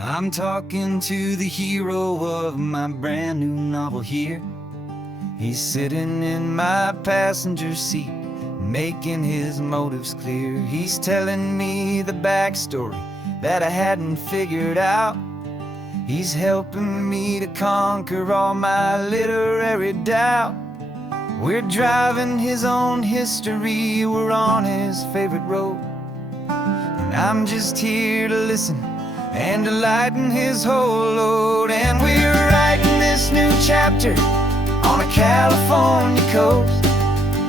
I'm talking to the hero of my brand new novel here. He's sitting in my passenger seat, making his motives clear. He's telling me the backstory that I hadn't figured out. He's helping me to conquer all my literary doubt. We're driving his own history, we're on his favorite road, and I'm just here to listen and to lighten his whole load. And we're writing this new chapter on a California coast,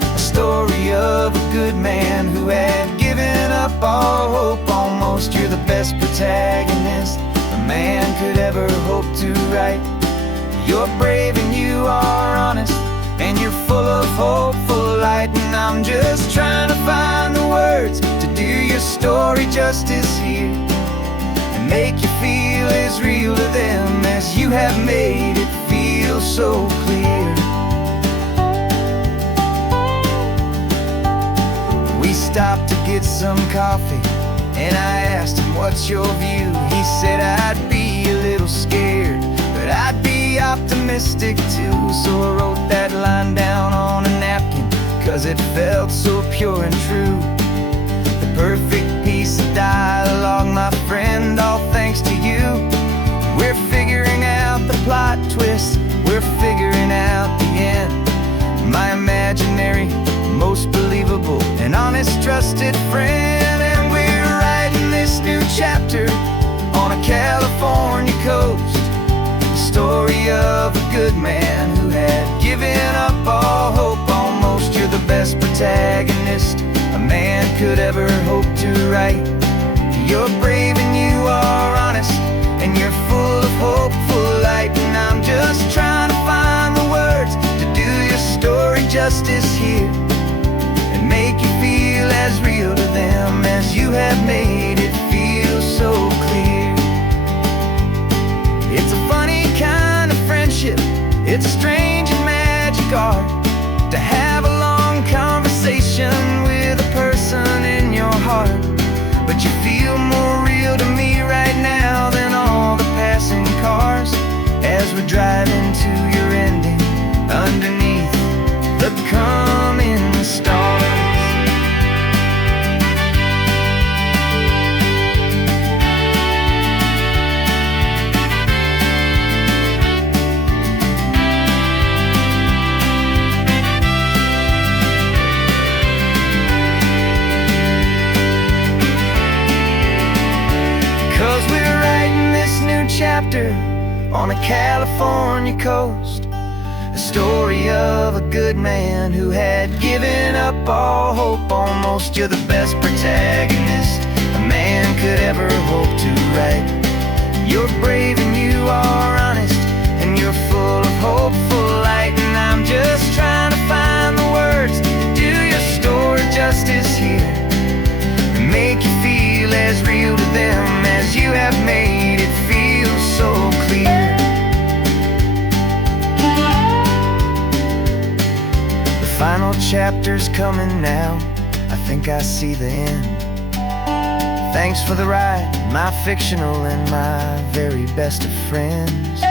a story of a good man who had given up all hope almost. You're the best protagonist a man could ever hope to write. You're brave and you are honest, and you're full of hopeful light. And I'm just trying to find the words to do your story justice here, and make you feel as real to them as you have made it feel so clear. We stopped to get some coffee, and I asked him, what's your view? He said, I'd be a little scared, but I'd be optimistic too. So I wrote that line down on a napkin, 'cause it felt so pure and true. The perfect piece of dialogue, my friend, all thanks to you. We're figuring out the plot twist, we're figuring out the end. My imaginary, most believable and honest trusted friend. And we're writing this new chapter on a California coast, the story of a good man who had given up all hope almost. You're the best protagonist a man could ever hope to write. You're brave and you are honest, and you're full of hopeful light. And I'm just trying to find the words to do your story justice here, and make you feel as real to them as you have made it feel so clear. It's a funny kind of friendship, it's strange and magic art to have a long conversation with a person in your heart. But you feel more real to me right now than all the passing cars, as we're driving to your ending underneath the coming stars. 'Cause we're writing this new chapter on a California coast, a story of a good man who had given up all hope almost. You're the best protagonist a man could ever hope to write. You're brave and you are honest, and you're full of hopeful light. And I'm just trying to find the words to do your story justice here, and make you feel as real to them as you have made it feel so clear. The final chapter's coming now, I think I see the end. Thanks for the ride, my fictional and my very best of friends.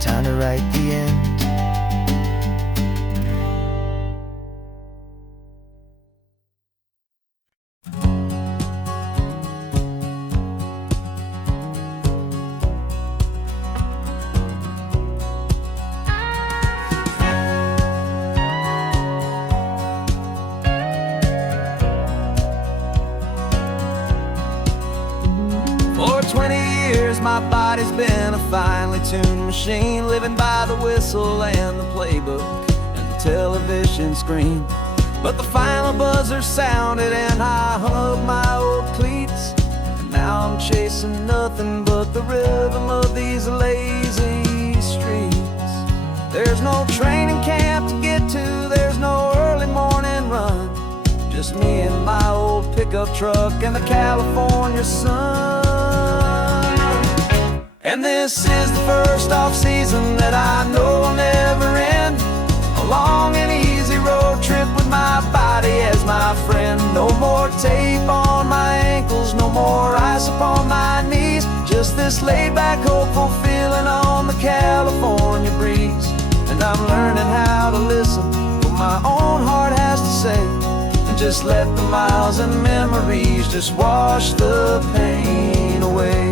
Time to write the end. For 20 years my body's been a finely tuned machine, living by the whistle and the playbook and the television screen. But the final buzzer sounded and I hung up my old cleats, and now I'm chasing nothing but the rhythm of these lazy streets. There's no training camp to get to, there's no early morning run, just me and my old pickup truck and the California sun. And this is the first off-season that I know will never end, a long and easy road trip with my body as my friend. No more tape on my ankles, no more ice upon my this laid-back, hopeful feeling on the California breeze. And I'm learning how to listen to what my own heart has to say, and just let the miles and memories just wash the pain away.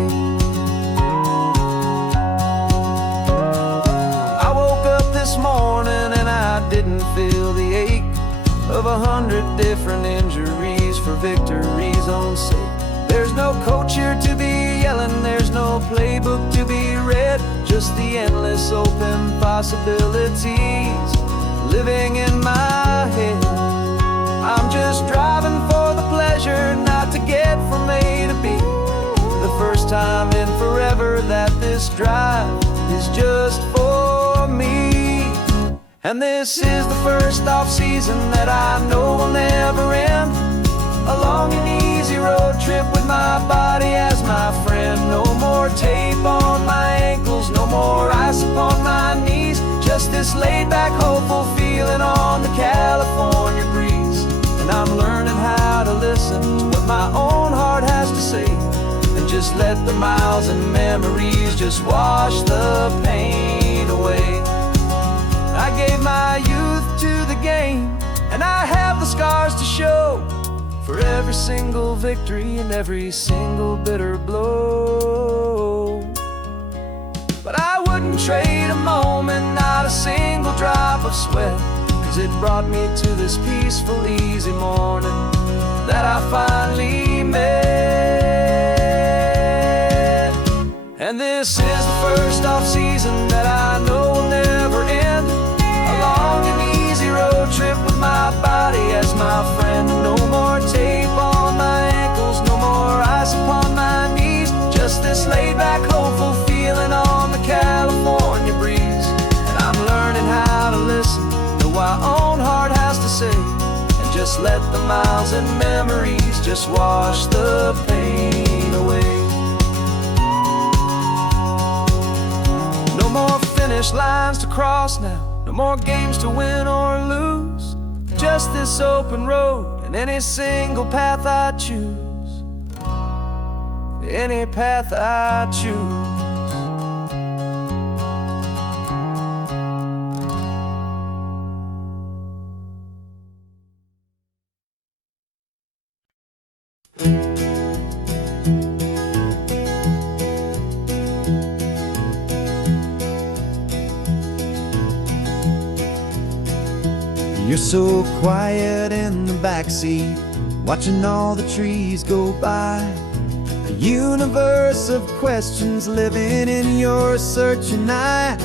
I woke up this morning and I didn't feel the ache of 100 different injuries for victory's own sake. There's no coach here to be yelling, there's no playbook to be read, just the endless open possibilities living in my head. I'm just driving for the pleasure, not to get from A to B. The first time in forever that this drive is just for me. And this is the first off-season that I know will never end. A long and easy road trip with my body as my friend. No more tape on my ankles, no more ice upon my knees. Just this laid-back, hopeful feeling on the California breeze. And I'm learning how to listen to what my own heart has to say, and just let the miles and memories just wash the pain away. I gave my youth to the game, and I have the scars to show for every single victory and every single bitter blow. But I wouldn't trade a moment, not a single drop of sweat, 'cause it brought me to this peaceful, easy morning that I finally met. And this is the first off-season that I know will never end. A long and easy road trip with my body as my friend. No more tape on my ankles, no more ice upon my knees. Just this laid-back, hopeful feeling on the California breeze. And I'm learning how to listen to what my own heart has to say, and just let the miles and memories just wash the pain away. No more finish lines to cross now, no more games to win or lose. Just this open road and any single path I choose. Any path I choose. You're so quiet in the backseat, watching all the trees go by. A universe of questions living in your searching eye.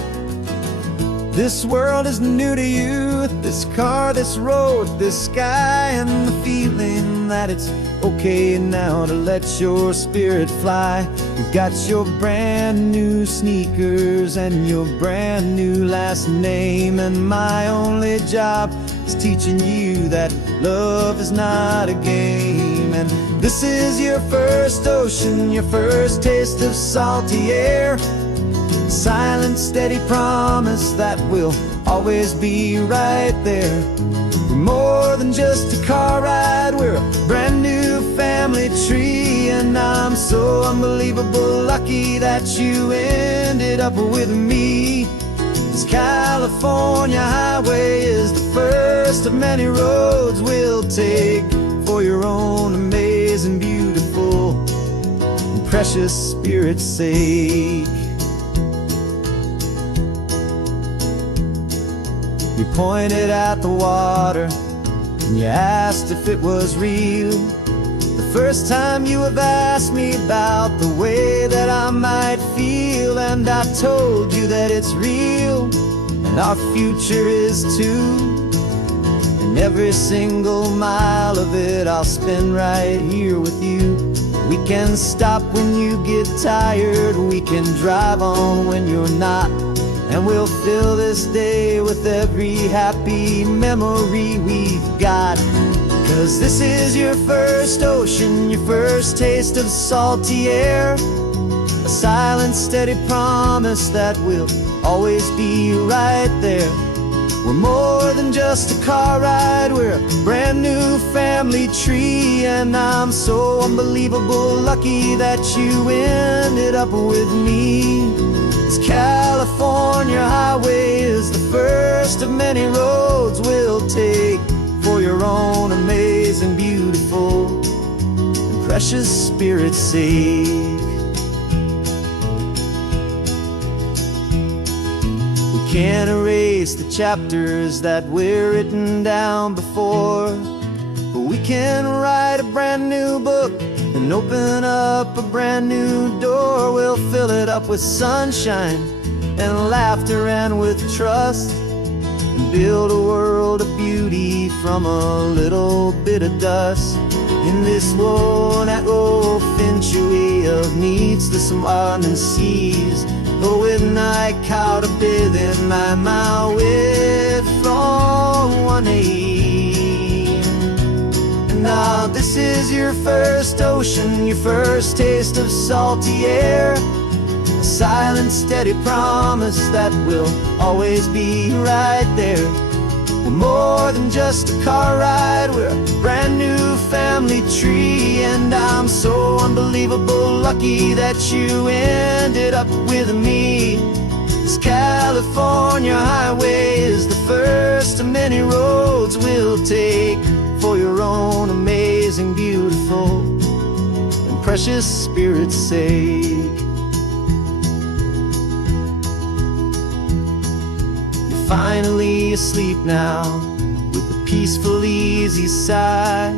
This world is new to you, this car, this road, this sky, and the feeling that it's okay now to let your spirit fly. You've got your brand new sneakers and your brand new last name, and my only job is teaching you that love is not a game. And this is your first ocean, your first taste of salty air. Silent, steady promise that we'll always be right there. We're more than just a car ride, we're a brand new family tree. And I'm so unbelievable lucky that you ended up with me. This California highway is the first of many roads we'll take for your own amazing, beautiful, and precious spirit's sake. You pointed at the water and you asked if it was real. The first time you have asked me about the way that I might feel, and I told you that it's real and our future is too. And every single mile of it I'll spend right here with you. We can stop when you get tired, we can drive on when you're not, and we'll fill this day with every happy memory we've got. 'Cause this is your first ocean, your first taste of salty air. A silent, steady promise that we'll always be right there. We're more than just a car ride, we're a brand new family. family tree. And I'm so unbelievable lucky that you ended up with me. This California highway is the first of many roads we'll take for your own amazing, beautiful, and precious spirit's sake. We can't erase the chapters that we're written down before, but we can write a brand new book and open up a brand new door. We'll fill it up with sunshine and laughter and with trust, and build a world of beauty from a little bit of dust. In this world that century of needs to some and seas, going I caught a bit in my way from one aim. Now this is your first ocean, your first taste of salty air, a silent steady promise that we'll always be right there. We're more than just a car ride, we're a brand new family tree. And I'm so unbelievable lucky that you ended up with me. This California highway is the first of many roads we'll take for your own amazing, beautiful, and precious spirit's sake. You're finally asleep now with a peaceful, easy sigh.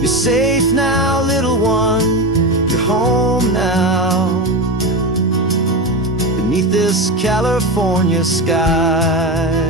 You're safe now, little one, you're home now, beneath this California sky.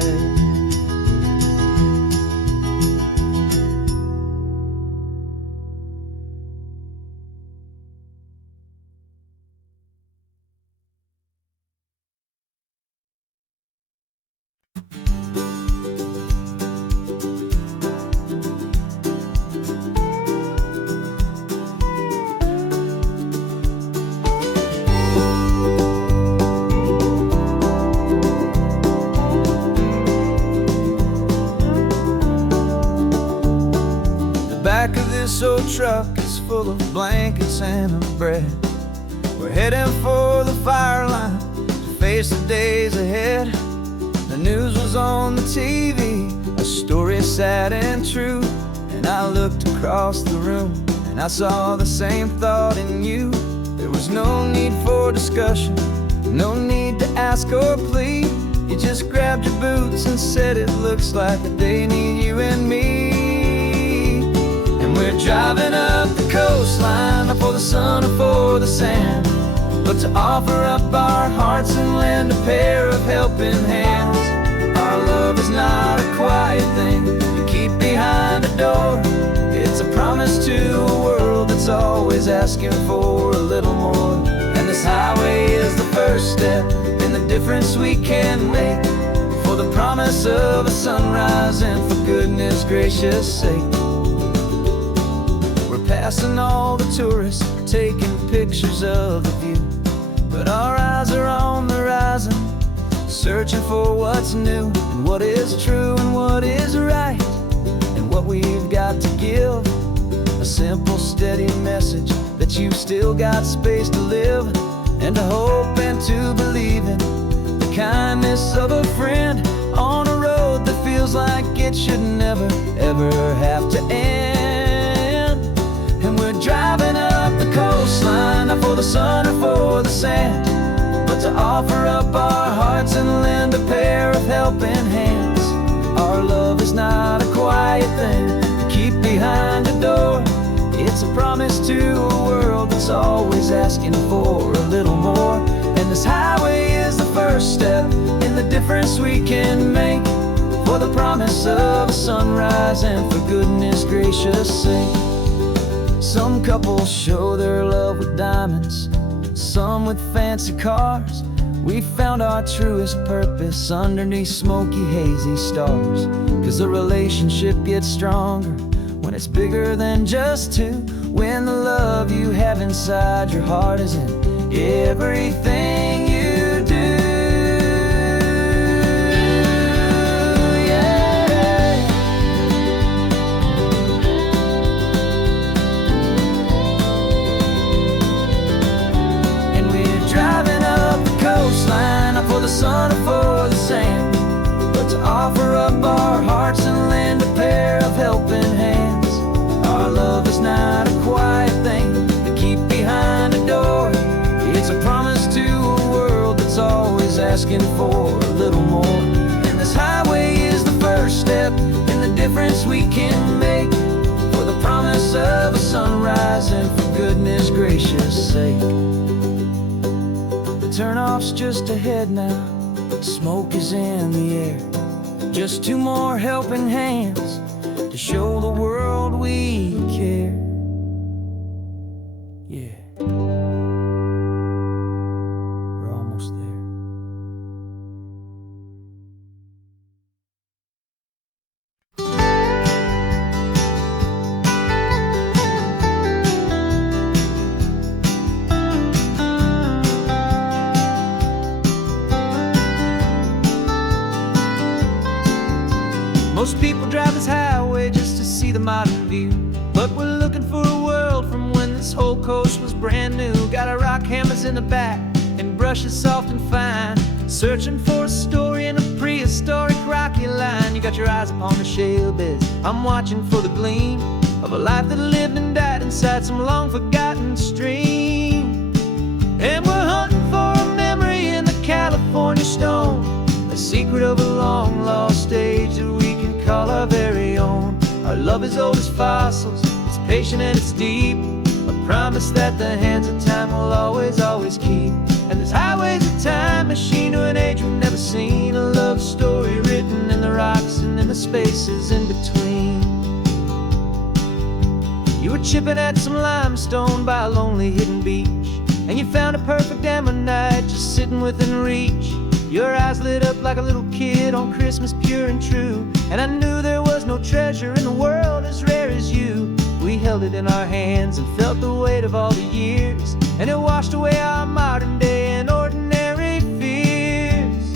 Back of this old truck is full of blankets and of bread. We're heading for the fire line to face the days ahead. The news was on the TV, a story sad and true. And I looked across the room and I saw the same thought in you. There was no need for discussion, no need to ask or plead. You just grabbed your boots and said it looks like they need you and me. We're driving up the coastline, not for the sun or for the sand, but to offer up our hearts and lend a pair of helping hands. Our love is not a quiet thing you keep behind a door. It's a promise to a world that's always asking for a little more. And this highway is the first step in the difference we can make, for the promise of a sunrise and for goodness gracious sake. Passing all the tourists, taking pictures of the view, but our eyes are on the horizon, searching for what's new and what is true and what is right, and what we've got to give. A simple, steady message that you've still got space to live, and to hope and to believe in the kindness of a friend on a road that feels like it should never, ever have to end. Driving up the coastline, not for the sun or for the sand, but to offer up our hearts and lend a pair of helping hands. Our love is not a quiet thing to keep behind a door. It's a promise to a world that's always asking for a little more. And this highway is the first step in the difference we can make, for the promise of a sunrise and for goodness gracious sake. Some couples show their love with diamonds, some with fancy cars. We found our truest purpose underneath smoky, hazy stars. 'Cause the relationship gets stronger when it's bigger than just two, when the love you have inside your heart is in everything you do. Yeah. asking for a little more. And this highway is the first step in the difference we can make, for the promise of a sunrise and for goodness gracious sake. The turnoff's just ahead now, smoke is in the air. Just two more helping hands to show the world we care. Yeah, we're almost there. Most people drive this highway just to see the modern view, but we're looking for a world from when this whole coast was brand new. Got our rock hammers in the back and brushes soft and fine, searching for a story in a prehistoric rocky line. You got your eyes upon the shale beds, I'm watching for the gleam of a life that lived and died inside some long forgotten stream. And we're hunting for a memory in the California stone, a secret of a long lost age that we can call our very own. Our love is old as fossils, it's patient and it's deep, a promise that the hands of time will always, always keep. And this highway's a time machine to an age we've never seen, a love story written in the rocks and in the spaces in between. You were chipping at some limestone by a lonely hidden beach, and you found a perfect ammonite just sitting within reach. Your eyes lit up like a little kid on Christmas, pure and true, and I knew there was no treasure in the world as rare as you. We held it in our hands and felt the weight of all the years, and it washed away our modern day and ordinary fears.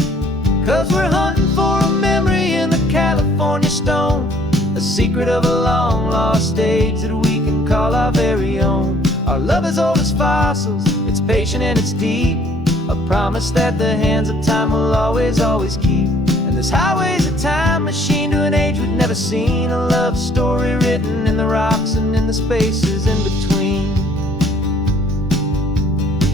'Cause we're hunting for a memory in the California stone, a secret of a long lost age that we can call our very own. Our love is old as fossils, it's patient and it's deep, a promise that the hands of time will always, always keep. And this highway's a time machine to an age we've never seen, a love story written in the rocks and in the spaces in between.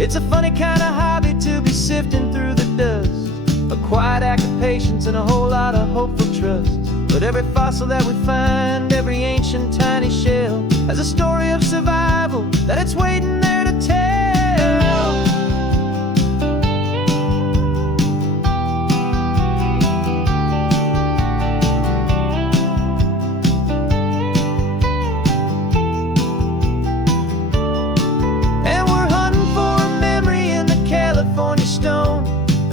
It's a funny kind of hobby to be sifting through the dust, a quiet act of patience and a whole lot of hopeful trust. But every fossil that we find, every ancient tiny shell, has a story of survival that it's waiting there to tell.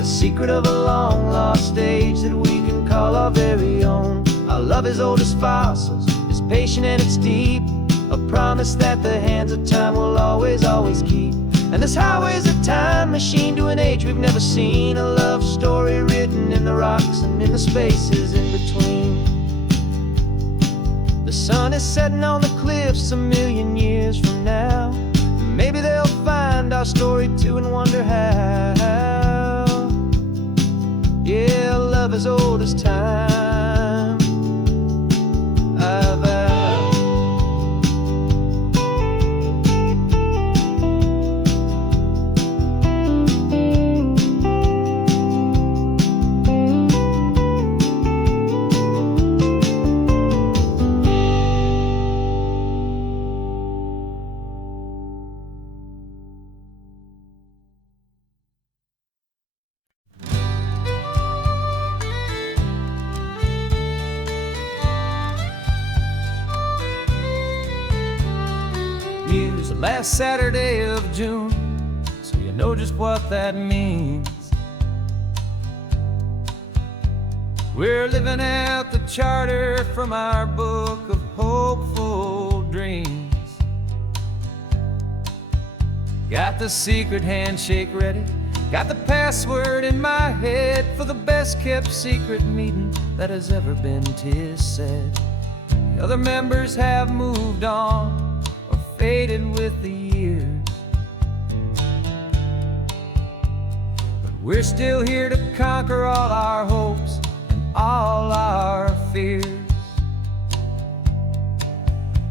Secret of a long lost age that we can call our very own. Our love is old as fossils, it's patient and it's deep, a promise that the hands of time will always, always keep. And this highway's a time machine to an age we've never seen, a love story written in the rocks and in the spaces in between. The sun is setting on the cliffs a million years from now, maybe they'll find our story too and wonder how. Yeah, love is old as time, I vow. Last Saturday of June, so you know just what that means. We're living out the charter from our book of hopeful dreams. Got the secret handshake ready, got the password in my head for the best kept secret meeting that has ever been, 'tis said. The other members have moved on, faded with the years, but we're still here to conquer all our hopes and all our fears.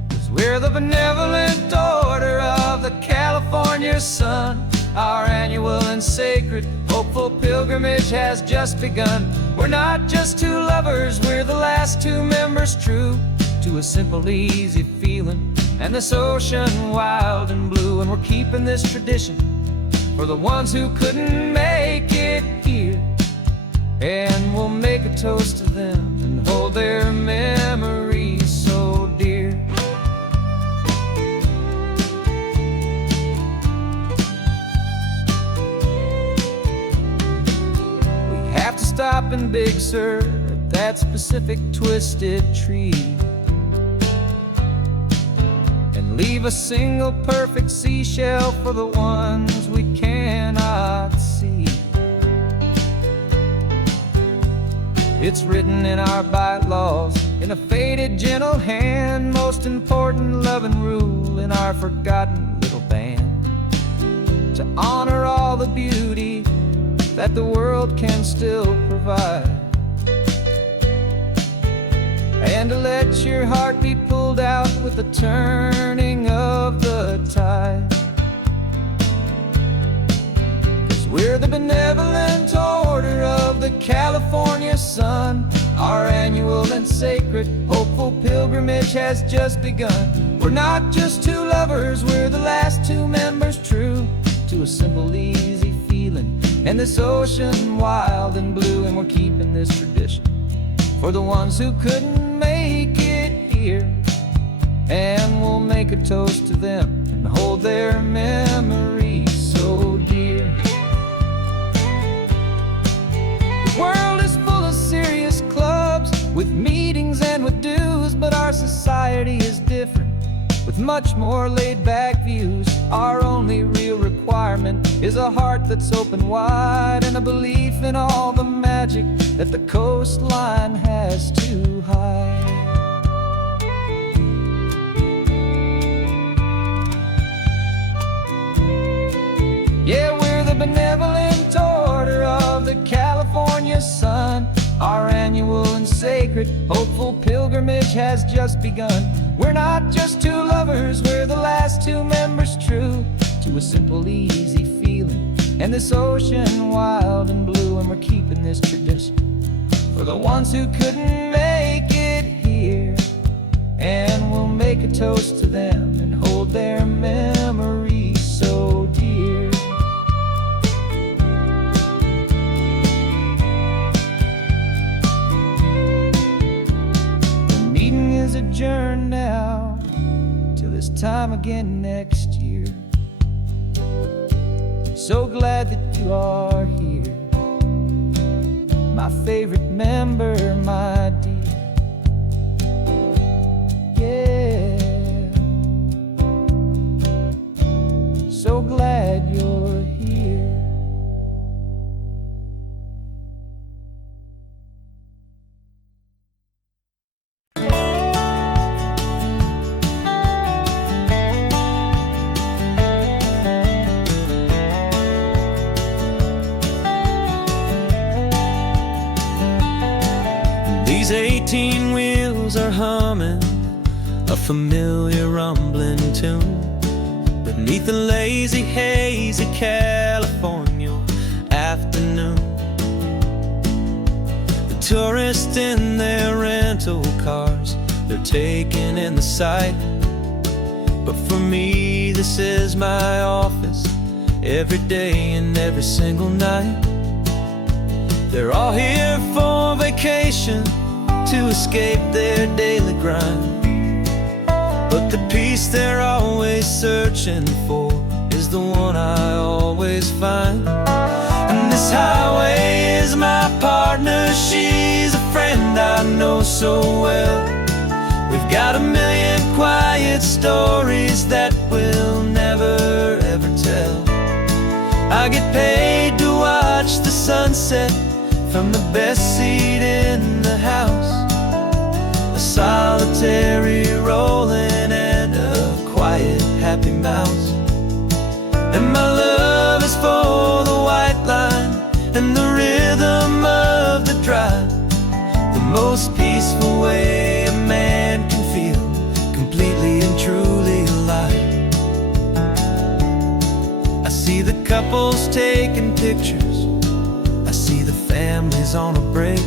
'Cause we're the benevolent order of the California sun, Our annual and sacred, hopeful pilgrimage has just begun. We're not just two lovers, we're the last two members true to a simple, easy feeling, and this ocean wild and blue. And we're keeping this tradition for the ones who couldn't make it here, and we'll make a toast to them and hold their memories so dear. We have to stop in Big Sur at that specific twisted tree and leave a single perfect seashell for the ones we cannot see. It's written in our bylaws, in a faded gentle hand, most important love and rule in our forgotten little band, to honor all the beauty that the world can still provide, and to let your heart be pulled out with the turning of the tide. 'Cause we're the benevolent order of the California sun. Our annual and sacred, hopeful pilgrimage has just begun. We're not just two lovers, we're the last two members true to a simple, easy feeling, and this ocean wild and blue. And we're keeping this tradition for the ones who couldn't make it here, and we'll make a toast to them and hold their memories so dear. The world is full of serious clubs with meetings and with dues, but our society is different with much more laid-back views. Our only real requirement is a heart that's open wide, and a belief in all the magic that the coastline has to hide. Yeah, we're the benevolent order of the California sun. Our annual and sacred, hopeful pilgrimage has just begun. We're not just two lovers, we're the last two members true to a simple, easy feeling, and this ocean wild and blue. And we're keeping this tradition for the ones who couldn't make it here, and we'll make a toast to them and hold their memories so dear. The meeting is adjourned now till this time again next year. So glad that you are here, my favorite member, my dear. Yeah, so glad you're here. These 18 wheels are humming a familiar rumbling tune beneath a lazy, hazy California afternoon. The tourists in their rental cars, they're taking in the sight, but for me this is my office every day and every single night. They're all here for vacation to escape their daily grind, but the peace they're always searching for is the one I always find. And this highway is my partner, she's a friend I know so well. We've got a million quiet stories that we'll never ever tell. I get paid to watch the sunset from the best seat in the house, a solitary rolling and a quiet happy mouse. And my love is for the white line and the rhythm of the drive, the most peaceful way a man can feel completely and truly alive. I see the couple couples taking pictures. I see the families on a break,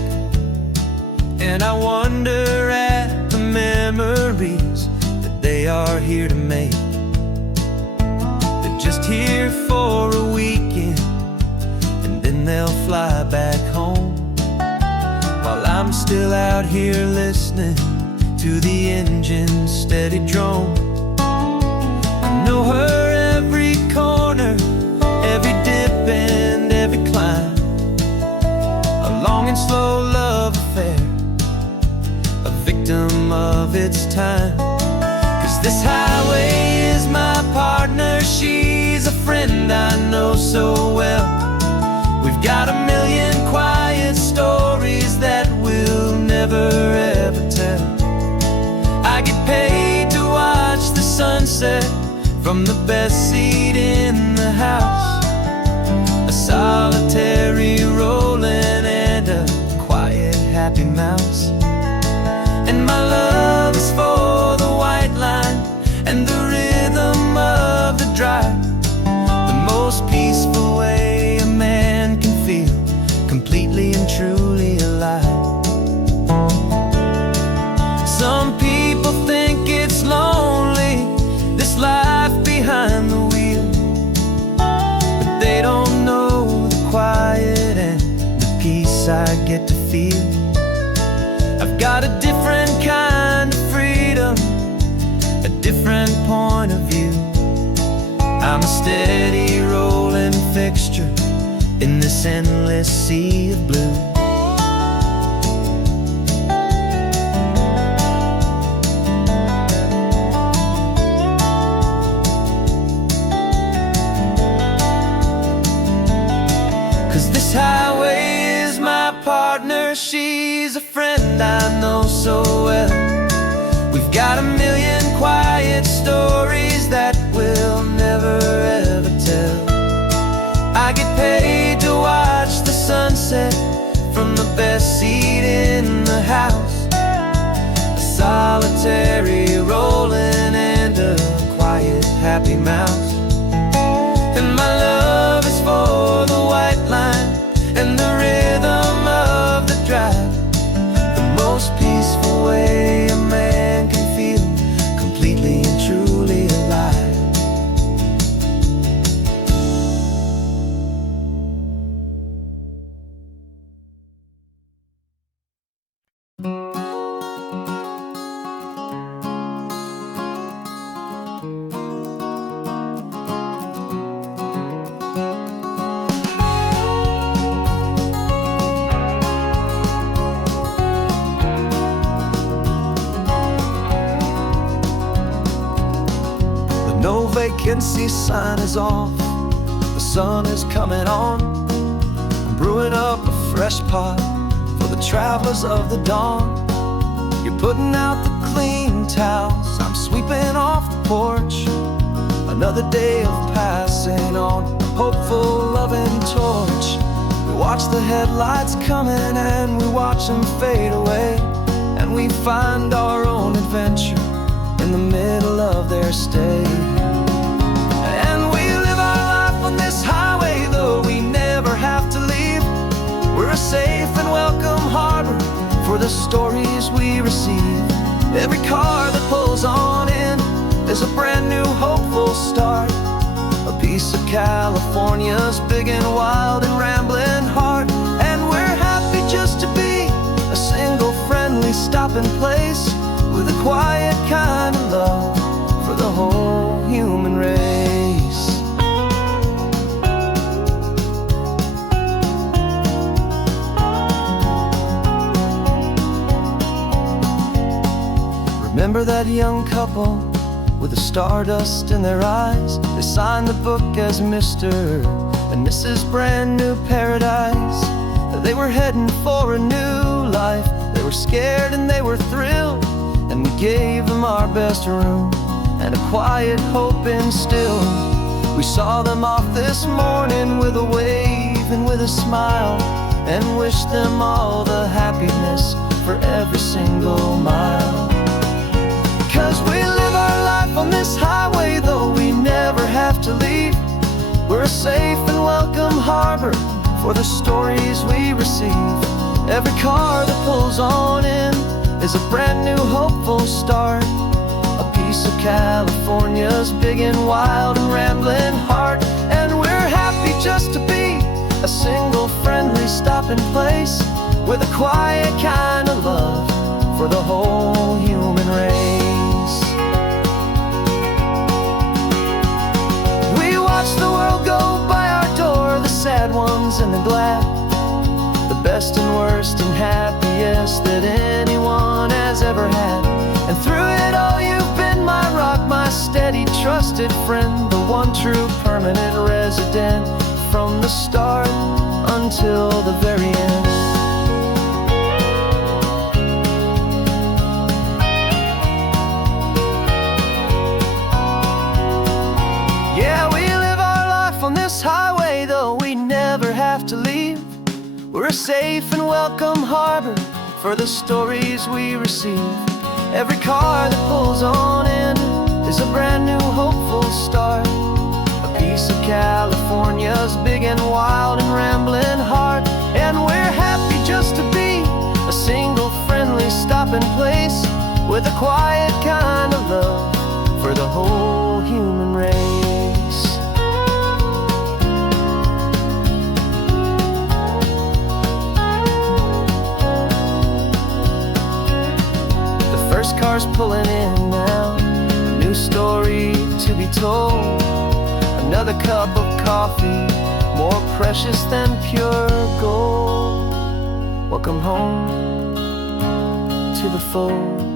and I wonder at the memories that they are here to make. They're just here for a weekend, and then they'll fly back home, while I'm still out here listening to the engine's steady drone. I know her every corner, every dip and every climb, a long and slow love affair, a victim of its time. 'Cause this highway is my partner, she's a friend I know so well. We've got a million quiet stories that we'll never ever tell. I get paid to watch the sunset from the best seat in the house, a solitary rolling and a quiet happy mouse. And my love is for the white line and the rhythm of the drive, the most peaceful way a man can feel completely and truly alive. Some people think it's lonely, this life behind the wheel, but they don't know the quiet and the peace I get to feel. I've got a different kind of freedom, a different point of view. I'm a steady rolling fixture in this endless sea of blue. 'Cause this highway is my partner, she's a friend I know so well. We've got a million quiet stories that we'll never ever tell. I get paid to watch the sunset from the best seat in the house, a solitary rolling and a quiet happy mouse. And my love is for the white line and the rhythm of the drive, the most peaceful way a man can feel completely and truly alive. No vacancy sign is off, the sun is coming on. I'm brewing up a fresh pot for the travelers of the dawn. You're putting out the clean towels, I'm sweeping off the porch. Another day of passing on a hopeful loving torch. We watch the headlights coming and we watch them fade away, and we find our own adventure in the middle of their stay. And we live our life on this highway, though we never have to leave. We're a safe and welcome harbor for the stories we receive. Every car that pulls on in is a brand new hopeful start, a piece of California's big and wild and rambling heart. And we're happy just to be a single friendly stopping place, with a quiet kind of love for the whole human race. Remember that young couple with the stardust in their eyes? They signed the book as Mr. and Mrs. Brand New Paradise. They were heading for a new life. They were scared and they were thrilled, and we gave them our best room and a quiet hope instilled. We saw them off this morning with a wave and with a smile, and wished them all the happiness for every single mile. 'Cause we live our life on this highway, though we never have to leave. We're We're a safe and welcome harbor for the stories we receive. Every car that pulls on in is a brand new hopeful start. A piece of California's big and wild and rambling heart. And we're happy just to be a single friendly stopping place with a quiet kind of love for the whole human race. We watch the world go by our door, the sad ones and the glad, the best and worst and happiest that anyone has ever had. And through it all you've been my rock, my steady trusted friend, the one true permanent resident from the start until the very end. Yeah, we live our life on this highway, though we never have to leave. We're a safe and welcome harbor for the stories we receive. Every car that pulls on in is a brand new hopeful start. A piece of California's big and wild and rambling heart. And we're happy just to be a single friendly stopping place with a quiet kind of love for the whole human race. First car's pulling in now, a new story to be told. Another cup of coffee, more precious than pure gold. Welcome home to the fold.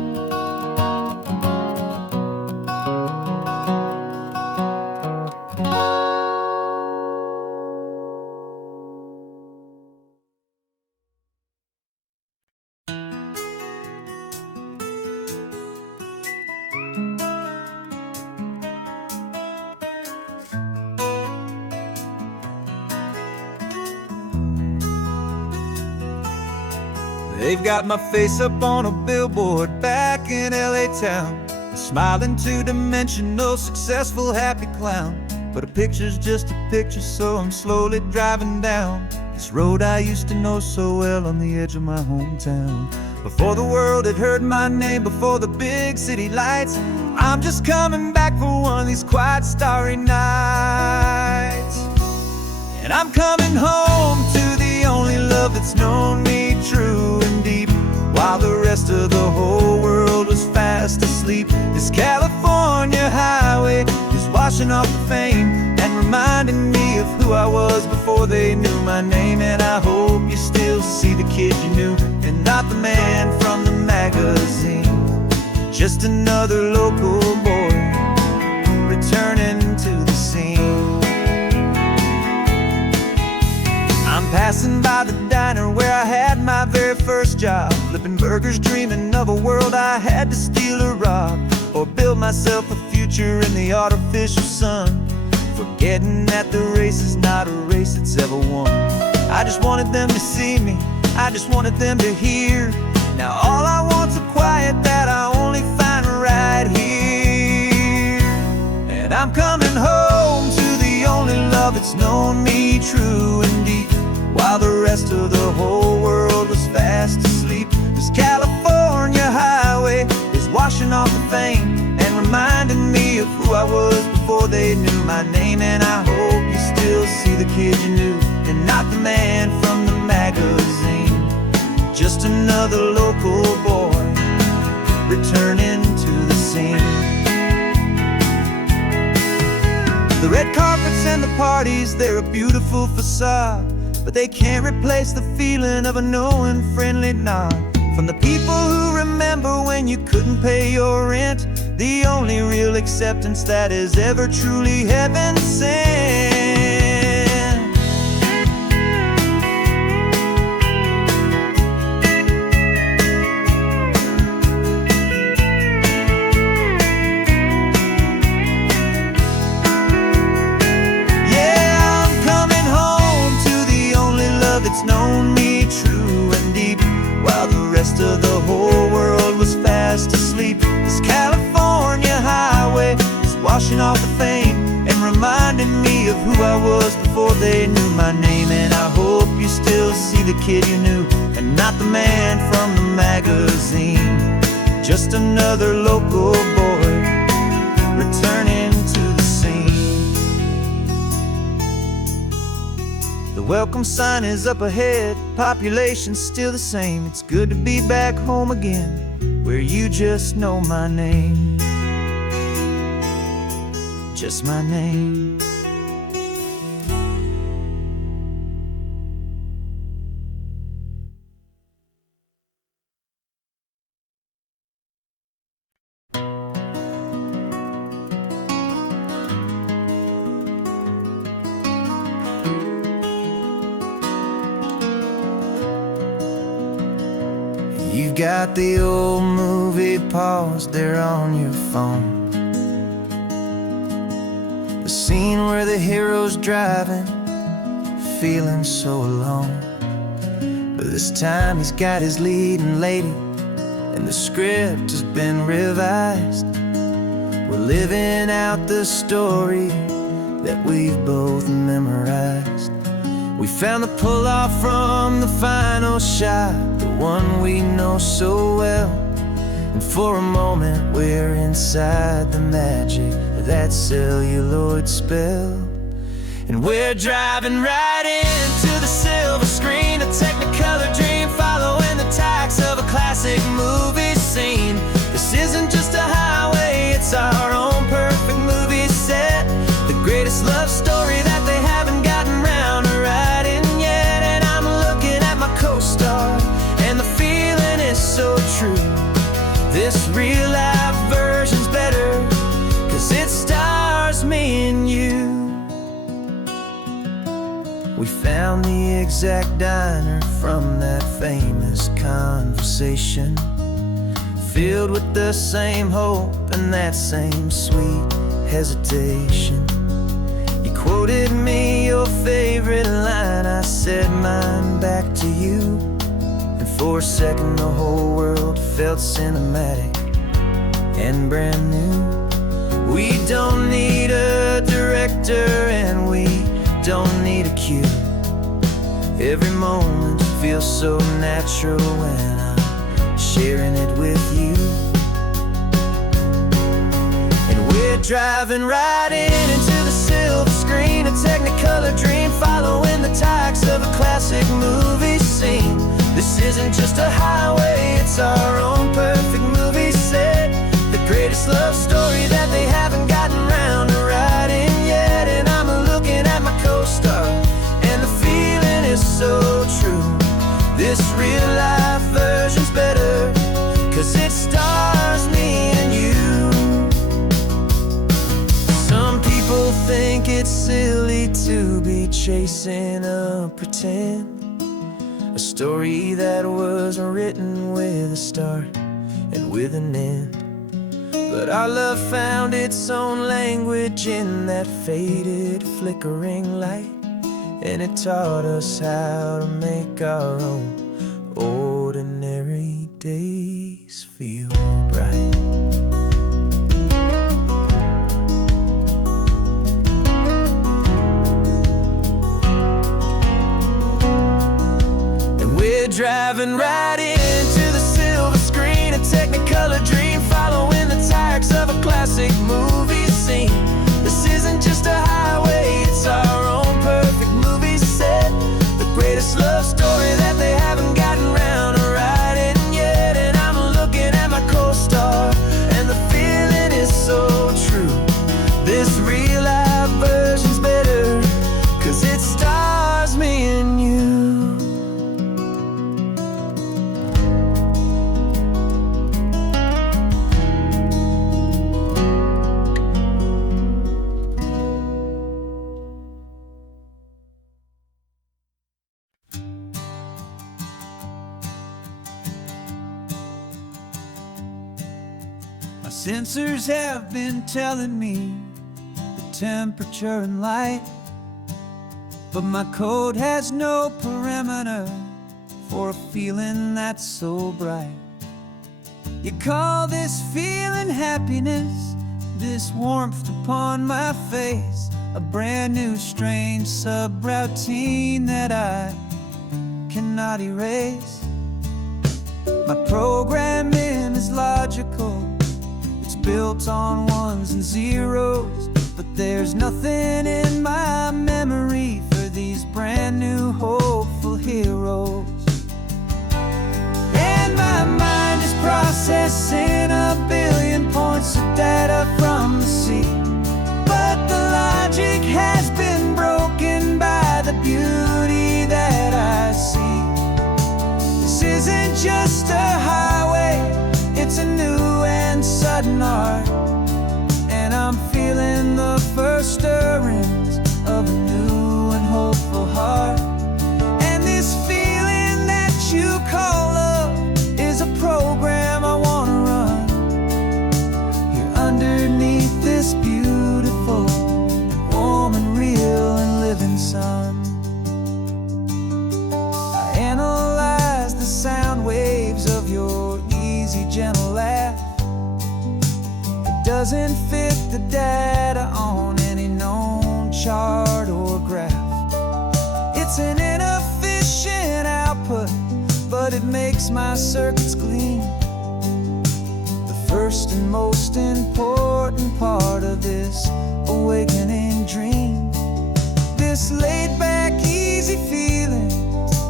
They've got my face up on a billboard back in LA town, a smiling two-dimensional, successful, happy clown. But a picture's just a picture, so I'm slowly driving down this road I used to know so well on the edge of my hometown. Before the world had heard my name, before the big city lights, I'm just coming back for one of these quiet, starry nights. And I'm coming home to the only love that's known me true and deep, while the rest of the whole world was fast asleep. This California highway is washing off the fame and reminding me of who I was before they knew my name. And I hope you still see the kid you knew and not the man from the magazine. Just another local boy returning to the scene. I'm passing by the diner where I had my very first job, flipping burgers, dreaming of a world I had to steal or rob, or build myself a future in the artificial sun, forgetting that the race is not a race that's ever won. I just wanted them to see me, I just wanted them to hear. Now all I want's a quiet that I only find right here. And I'm coming home to the only love that's known me true and deep, while the rest of the whole world was fast asleep. This California highway is washing off the fame and reminding me of who I was before they knew my name. And I hope you still see the kid you knew and not the man from the magazine. Just another local boy returning to the scene. The red carpets and the parties, they're a beautiful facade, but they can't replace the feeling of a knowing, friendly nod from the people who remember when you couldn't pay your rent, the only real acceptance that is ever truly heaven sent. It's known me true and deep, while the rest of the whole world was fast asleep. This California highway is washing off the fame and reminding me of of who I was before they knew my name. And I hope you still see the kid you knew, and not the man from the magazine. Just another local boy returning to the scene. The welcome sign is up ahead, population's still the same. It's good to be back home again, where you just know my name. Just my name. You've got the old movie paused there on your phone, the scene where the hero's driving, feeling so alone. But this time he's got his leading lady, and the script has been revised. We're living out the story that we've both memorized. We found the pull-off from the final shot, the one we know so well. And for a moment we're inside the magic of that celluloid spell. And we're driving right into the silver screen, a technicolor dream following the tacks of a classic movie scene. This isn't just a highway, it's our own perfect movie set, the greatest love story that they haven't gotten round to writing yet. And I'm looking at my co-star, and the feeling is so true. This real life version's better, 'cause it stars me and you. We found the exact diner from that famous conversation, filled with the same hope and that same sweet hesitation. You quoted me your favorite line, I said mine back to you. And for a second the whole world felt cinematic and brand new. We don't need a director and we don't need a cue. Every moment feels so natural when I'm sharing it with you. And we're driving right into the silver screen, a technicolor dream following the tacks of a classic movie scene. This isn't just a highway, it's our own perfect movie set, the greatest love story that they haven't gotten round to writing yet. And I'm looking at my co-star, and the feeling is so true. This real life version's better, 'cause it stars me and you. Some people think it's silly to be chasing a pretend, a story that was written with a start and with an end. But our love found its own language in that faded, flickering light, and it taught us how to make our own ordinary days feel bright. And we're driving right into the silver screen, a technicolor dream following the tacks of a classic movie scene. This isn't just a highway, it's our own perfect movie set, the greatest love story that they haven't gotten round to writing yet. And I'm looking at my co-star, and the feeling is so true. This real life version's better, 'cause it stars me and you. My sensors have been telling me the temperature and light, but my code has no parameter for a feeling that's so bright. You call this feeling happiness, this warmth upon my face, a brand new strange subroutine that I cannot erase. My programming is logical, it's built on ones and zeros, but there's nothing in my memory for these brand new hopeful heroes. And my mind is processing a billion points of data from the sea, but the logic has been broken by the beauty that I see. This isn't just a highway, it's a new and sudden art, and I'm feeling the first stirrings of a new and hopeful heart. And this feeling that you call love is a program I wanna run here underneath this beautiful, warm and real and living sun. I analyze the sound waves of your easy, gentle laugh. It doesn't fit the data on any known chart or graph. It's an inefficient output, but it makes my circuits gleam. The first and most important part of this awakening dream. This laid-back, easy feeling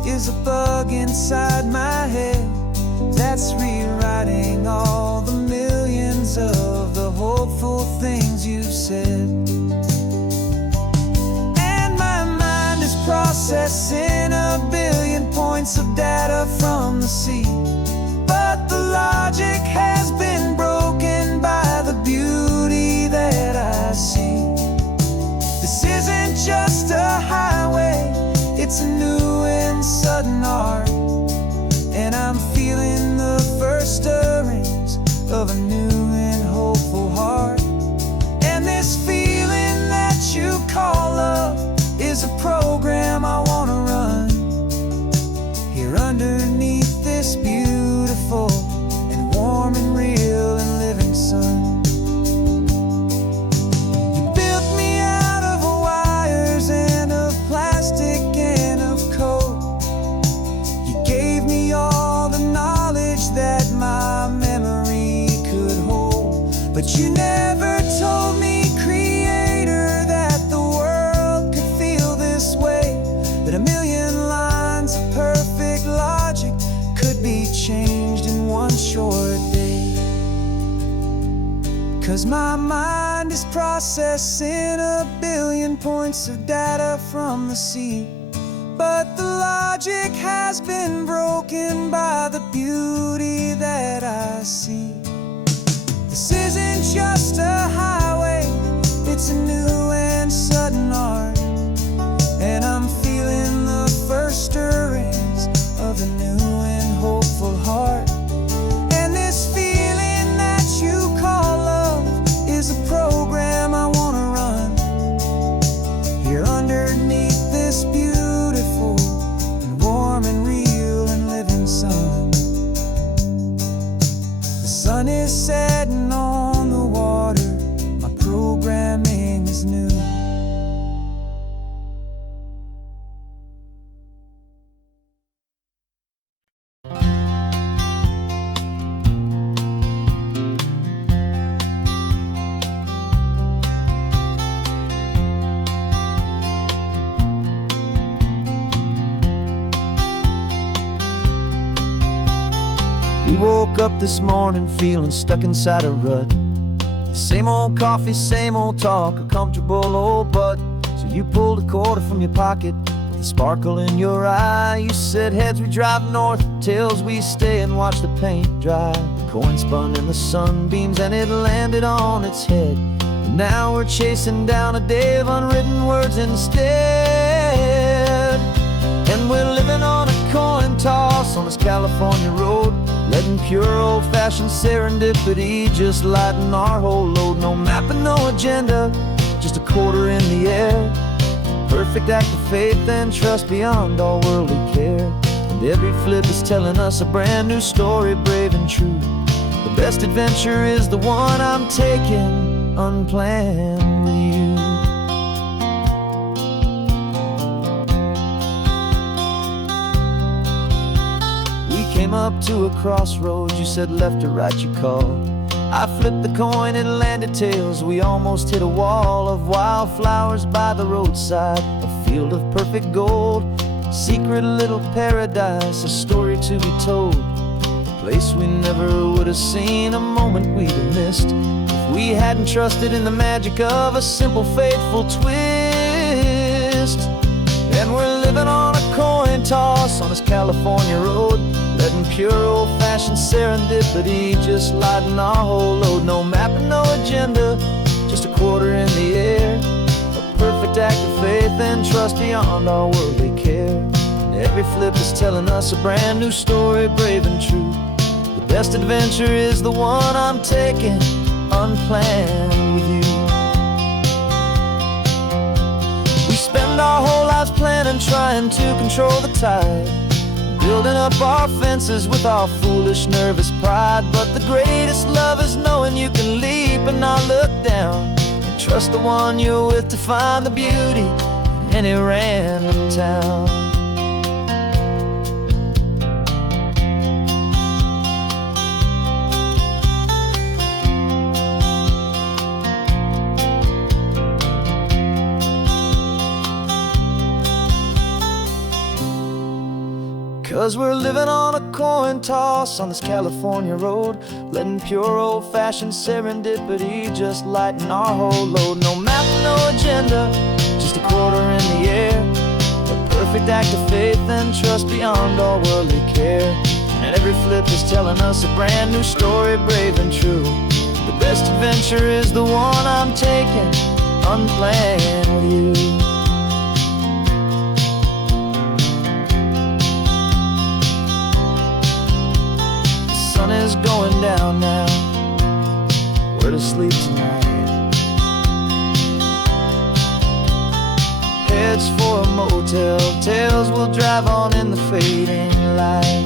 is a bug inside my head that's rewriting all the millions of the hopeful things you've said. And my mind is processing a billion points of data from the sea, but the logic has been broken by the beauty that I see. This isn't just a highway, it's a new and sudden art, and I'm feeling the first stirrings of a new and hopeful heart. And this feeling that you call love is a program I wanna run here underneath this beautiful and warm and real and living sun. You built me out of wires and of plastic and of code. You gave me all the knowledge that my memory could hold, but you never told me, Creator, that the world could feel this way, that a million lines of perfect logic could be changed in one short day. 'Cause my mind is processing a billion points of data from the sea, but the logic has been broken by the beauty that I see. This isn't just a highway, it's a new and sudden art, and I'm feeling the first stirrings of a new and hopeful heart. And this feeling that you call love is a program I wanna run here underneath this beautiful and warm and real and living sun. The sun is setting on the water, my programming is new. We woke up this morning feeling stuck inside a rut. Same old coffee, same old talk, a comfortable old butt. So you pulled a quarter from your pocket with a sparkle in your eye. You said, heads we drive north, tails we stay and watch the paint dry. The coin spun in the sunbeams and it landed on its head. And now we're chasing down a day of unwritten words instead. And we're living on a coin toss on this California road, letting pure old-fashioned serendipity just lighten our whole load. No map and no agenda, just a quarter in the air. Perfect act of faith and trust beyond all worldly care. And every flip is telling us a brand new story, brave and true. The best adventure is the one I'm taking unplanned with you. came up to a crossroads. You said left or right, you called. I flipped the coin, it landed tails. We almost hit a wall of wildflowers by the roadside, a field of perfect gold, secret little paradise, a story to be told, a place we never would have seen, a moment we'd have missed if we hadn't trusted in the magic of a simple, faithful twist. And we're living on a coin toss on this California road, letting pure old-fashioned serendipity just lighten our whole load. No map and no agenda, just a quarter in the air, a perfect act of faith and trust beyond our worldly care. And every flip is telling us a brand new story, brave and true. The best adventure is the one I'm taking, unplanned with you. We spend our whole lives planning, trying to control the tide, building up our fences with our foolish, nervous pride. But the greatest love is knowing you can leap and not look down, and trust the one you're with to find the beauty in any random town. 'Cause we're living on a coin toss on this California road, letting pure old-fashioned serendipity just lighten our whole load. No map, no agenda, just a quarter in the air, a perfect act of faith and trust beyond all worldly care. And every flip is telling us a brand new story, brave and true. The best adventure is the one I'm taking, unplanned with you. The sun is going down now, we're to sleep tonight. Heads for a motel, tails will drive on in the fading light.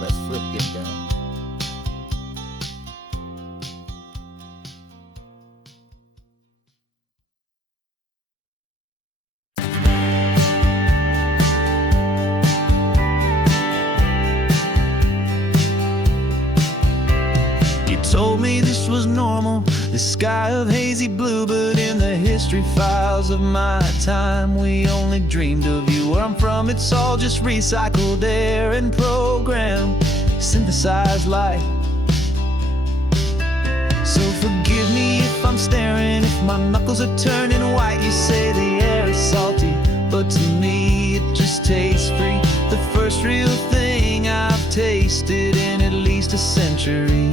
Let's flip get down. Told me this was normal, this sky of hazy blue, but in the history files of my time, we only dreamed of you. Where I'm from, it's all just recycled air and programmed, synthesized light. So forgive me if I'm staring, if my knuckles are turning white. You say the air is salty, but to me it just tastes free. The first real thing I've tasted in at least a century.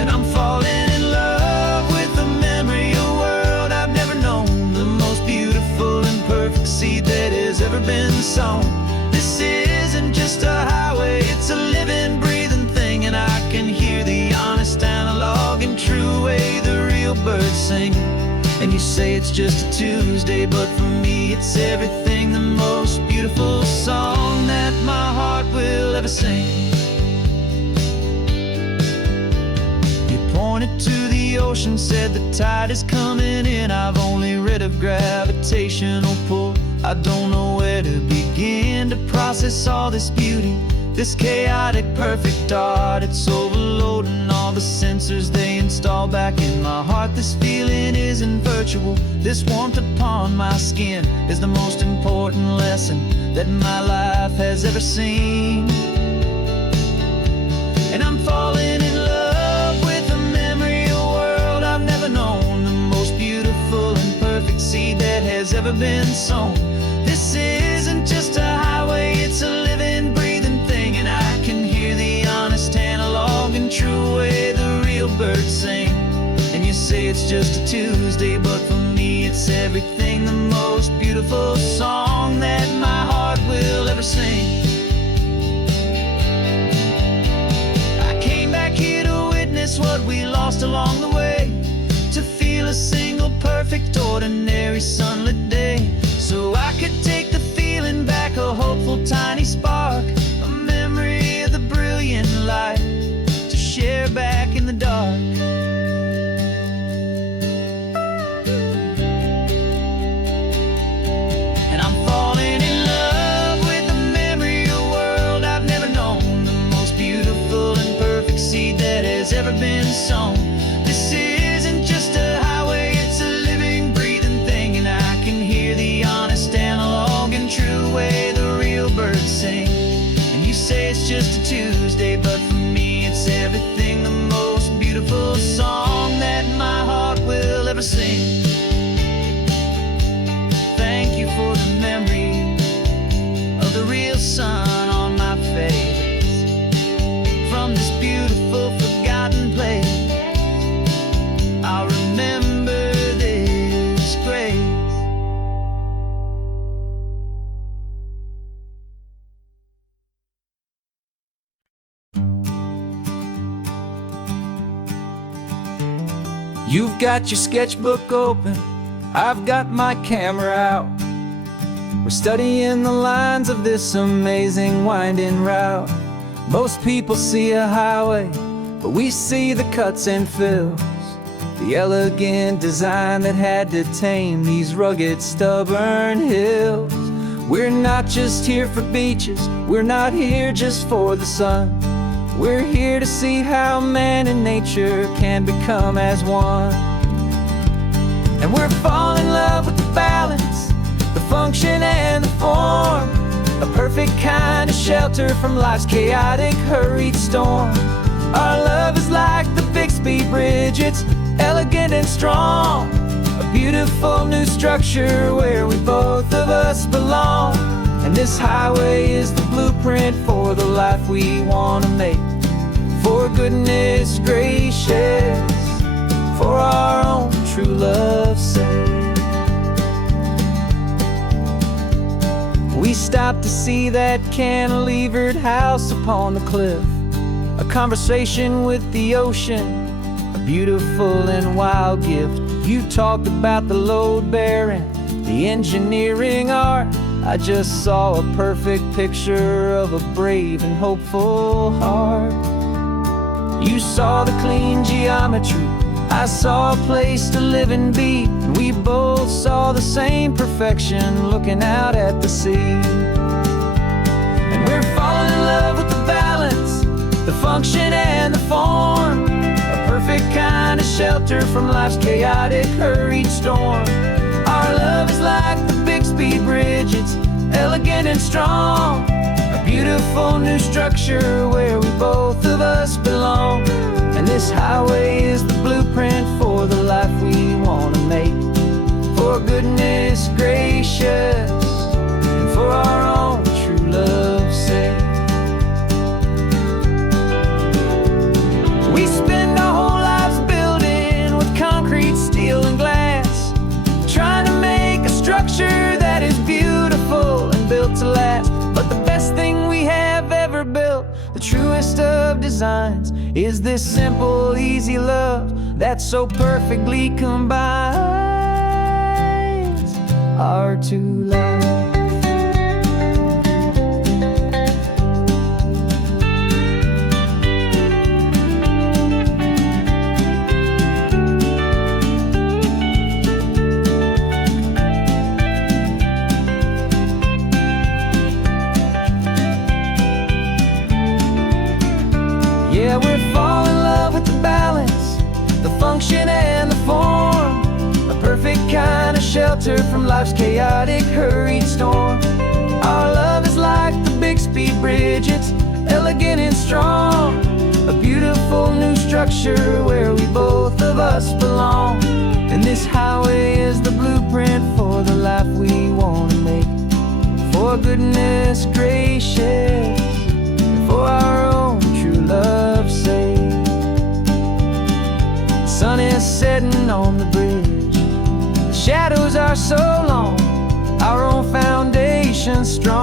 And I'm falling in love with the memory of a world I've never known, the most beautiful and perfect seed that has ever been sown. This isn't just a highway, it's a living, breathing thing, and I can hear the honest, analog, and true way the real birds sing. And you say it's just a Tuesday, but for me it's everything, the most beautiful song that my heart will ever sing. Pointed to the ocean, said the tide is coming in. I've only read of gravitational pull. I don't know where to begin to process all this beauty, this chaotic, perfect art. It's overloading all the sensors they install back in my heart. This feeling isn't virtual, this warmth upon my skin is the most important lesson that my life has ever seen. And I'm falling in love with a memory of a world I've never known, the most beautiful and perfect seed that has ever been sown. This isn't just a highway, it's a living, breathing thing, and I can hear the honest, analog, and true way the real birds sing. And you say it's just a Tuesday, but for me it's everything, the most beautiful song that my heart will ever sing. What we lost along the way, to feel a single perfect ordinary sunlit day, so I could take the feeling back, a hopeful tiny spark, a memory of the brilliant light to share back in the dark. just a Tuesday, but for me it's everything, the most beautiful song that my heart will ever sing. Thank you for the memory of the real sun on my face, from this beautiful forgotten place. I'll remember this grace. You've got your sketchbook open, I've got my camera out. We're studying the lines of this amazing winding route. Most people see a highway, but we see the cuts and fills, the elegant design that had to tame these rugged, stubborn hills. We're not just here for beaches, we're not here just for the sun. We're here to see how man and nature can become as one. And we're falling in love with the balance, the function and the form, a perfect kind of shelter from life's chaotic, hurried storm. Our love is like the Bixby Bridge, it's elegant and strong, a beautiful new structure where we both of us belong. And this highway is the blueprint for the life we want to make. For goodness gracious, for our own true love's sake. We stopped to see that cantilevered house upon the cliff, a conversation with the ocean, a beautiful and wild gift. You talked about the load bearing, the engineering art. I just saw a perfect picture of a brave and hopeful heart. You saw the clean geometry, I saw a place to live and be, and we both saw the same perfection looking out at the sea. And we're falling in love with the balance, the function and the form, a perfect kind of shelter from life's chaotic, hurried storm. Our love is like the Bixby Bridge, it's elegant and strong, a beautiful new structure where we both of us belong. And this highway is the blueprint for the life we want to make. For goodness gracious, and for our own true love's sake. We spend our whole lives building with concrete, steel and glass, trying to make a structure that is beautiful and built to last. But the best thing we have ever built, the truest of designs, is this simple, easy love that so perfectly combines our two lives. Yeah, we're falling in love with the balance, the function and the form, a perfect kind of shelter from life's chaotic, hurried storm. Our love is like the Bixby Bridge, it's elegant and strong, a beautiful new structure where we both of us belong. And this highway is the blueprint for the life we want to make. For goodness gracious, and for our own true love's sake. The sun is setting on the bridge, the shadows are so long, our own foundation strong,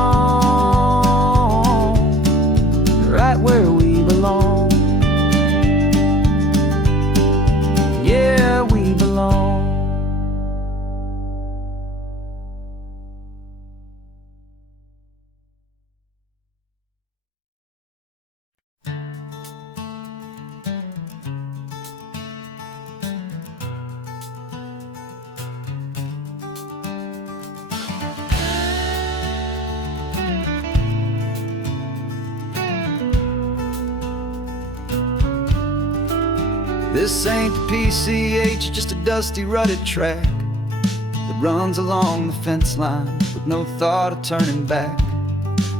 right where we belong. Yeah, we belong. This ain't the PCH, just a dusty, rutted track that runs along the fence line with no thought of turning back.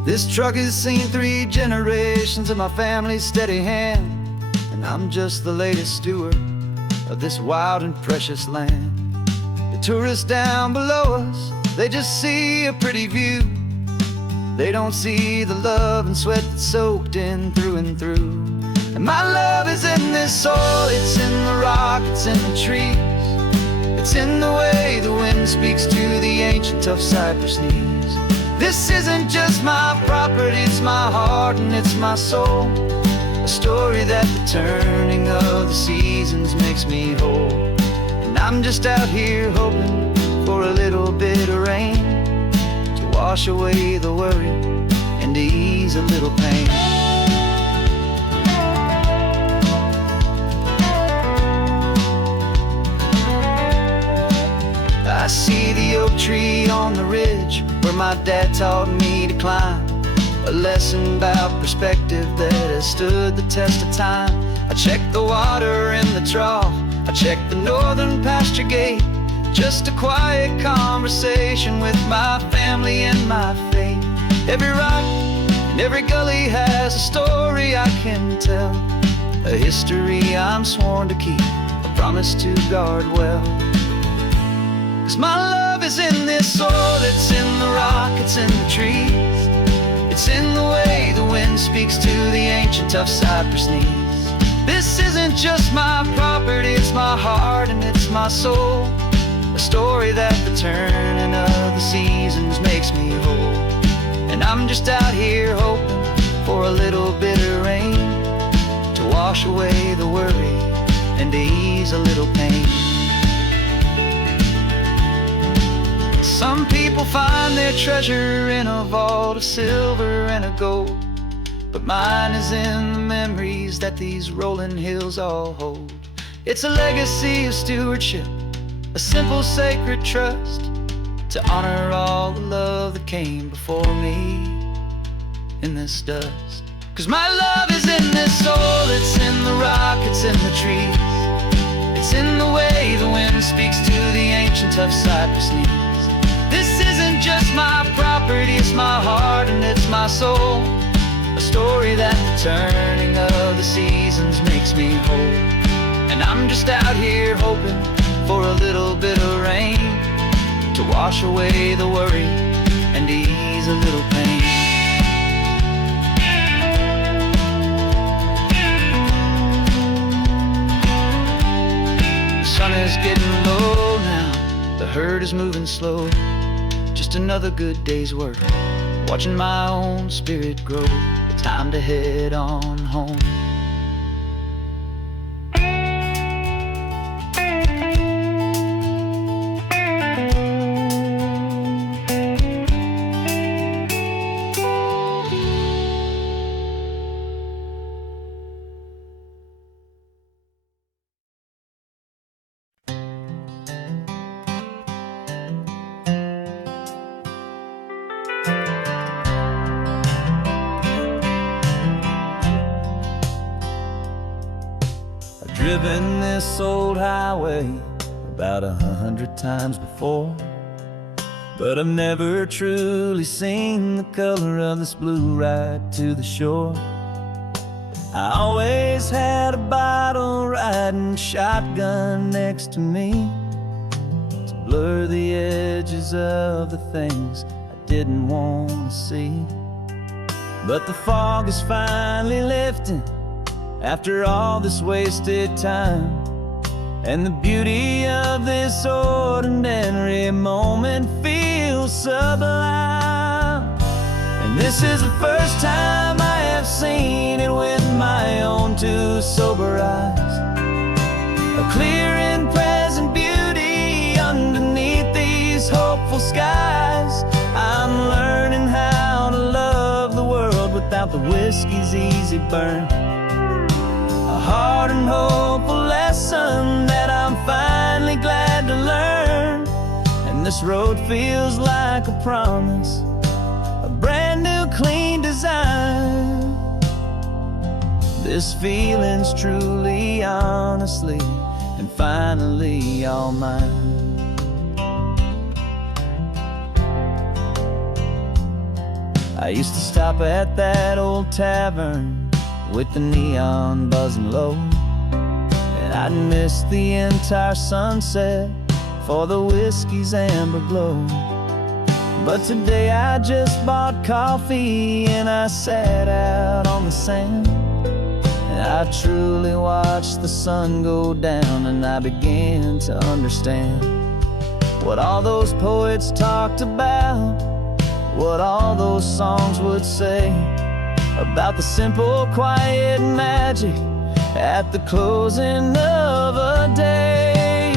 This truck has seen 3 generations of my family's steady hand, and I'm just the latest steward of this wild and precious land. The tourists down below us, they just see a pretty view. They don't see the love and sweat that's soaked in through and through. And my love is in this soil, it's in the rock, it's in the trees. It's in the way the wind speaks to the ancient tough cypress knees. This isn't just my property, it's my heart and it's my soul. A story that the turning of the seasons makes me whole. And I'm just out here hoping for a little bit of rain to wash away the worry and to ease a little pain. I see the oak tree on the ridge where my dad taught me to climb. A lesson about perspective that has stood the test of time. I check the water in the trough, I check the northern pasture gate. Just a quiet conversation with my family and my faith. Every rock and every gully has a story I can tell, a history I'm sworn to keep, a promise to guard well. 'Cause my love is in this soil, it's in the rock, it's in the trees. It's in the way the wind speaks to the ancient tough cypress knees. This isn't just my property, it's my heart and it's my soul. A story that the turning of the seasons makes me whole. And I'm just out here hoping for a little bit of rain to wash away the worry and to ease a little pain. Some people find their treasure in a vault of silver and a gold, but mine is in the memories that these rolling hills all hold. It's a legacy of stewardship, a simple sacred trust, to honor all the love that came before me in this dust. 'Cause my love is in this soil, it's in the rock, it's in the trees. It's in the way the wind speaks to the ancient tough cypress knees. This isn't just my property, it's my heart and it's my soul. A story that the turning of the seasons makes me whole. And I'm just out here hoping for a little bit of rain to wash away the worry and to ease a little pain. The sun is getting low now, the herd is moving slow. Just another good day's work, watching my own spirit grow. It's time to head on home. Driven this old highway about 100 times before, but I've never truly seen the color of this blue right to the shore. I always had a bottle riding shotgun next to me to blur the edges of the things I didn't want to see. But the fog is finally lifting after all this wasted time, and the beauty of this ordinary moment feels sublime. And this is the first time I have seen it with my own two sober eyes, a clear and present beauty underneath these hopeful skies. I'm learning how to love the world without the whiskey's easy burn, a hard and hopeful lesson that I'm finally glad to learn. And this road feels like a promise, a brand new clean design. This feeling's truly, honestly, and finally all mine. I I used to stop at that old tavern with the neon buzzing low, and I'd miss the entire sunset for the whiskey's amber glow. But today I just bought coffee and I sat out on the sand, and I truly watched the sun go down, and I began to understand what all those poets talked about, what all those songs would say about the simple, quiet magic at the closing of a day.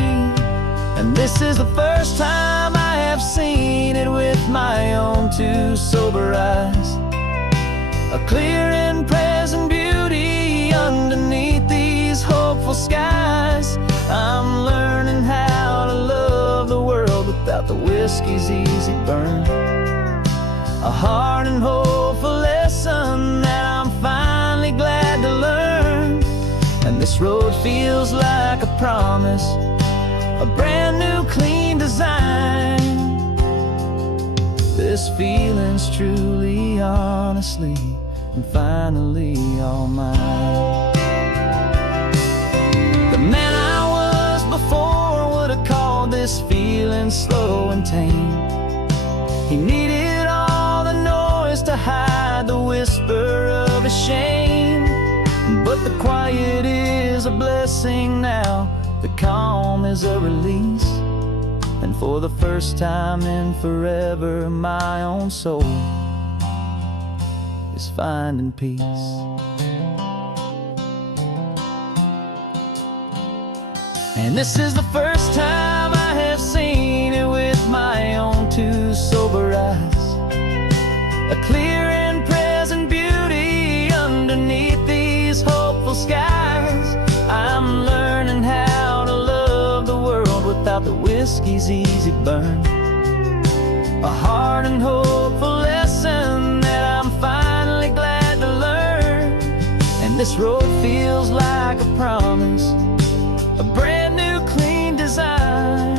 And this is the first time I have seen it with my own two sober eyes, a clear and present beauty underneath these hopeful skies. I'm learning how to love the world without the whiskey's easy burn, a hard and hopeful lesson that I'm finally glad to learn. And this road feels like a promise, a brand new clean design. This feeling's truly, honestly, and finally all mine. The man I was before would have called this feeling slow and tame. He needed all the noise to hide the whisper of his shame. But the quiet is a blessing now, the calm is a release, and for the first time in forever my own soul is finding peace. And this is the first time I have seen it with my own two sober eyes, a clear and present beauty underneath these hopeful skies. I'm learning how to love the world without the whiskey's easy burn, a hard and hopeful lesson that I'm finally glad to learn. And this road feels like a promise, a brand new clean design.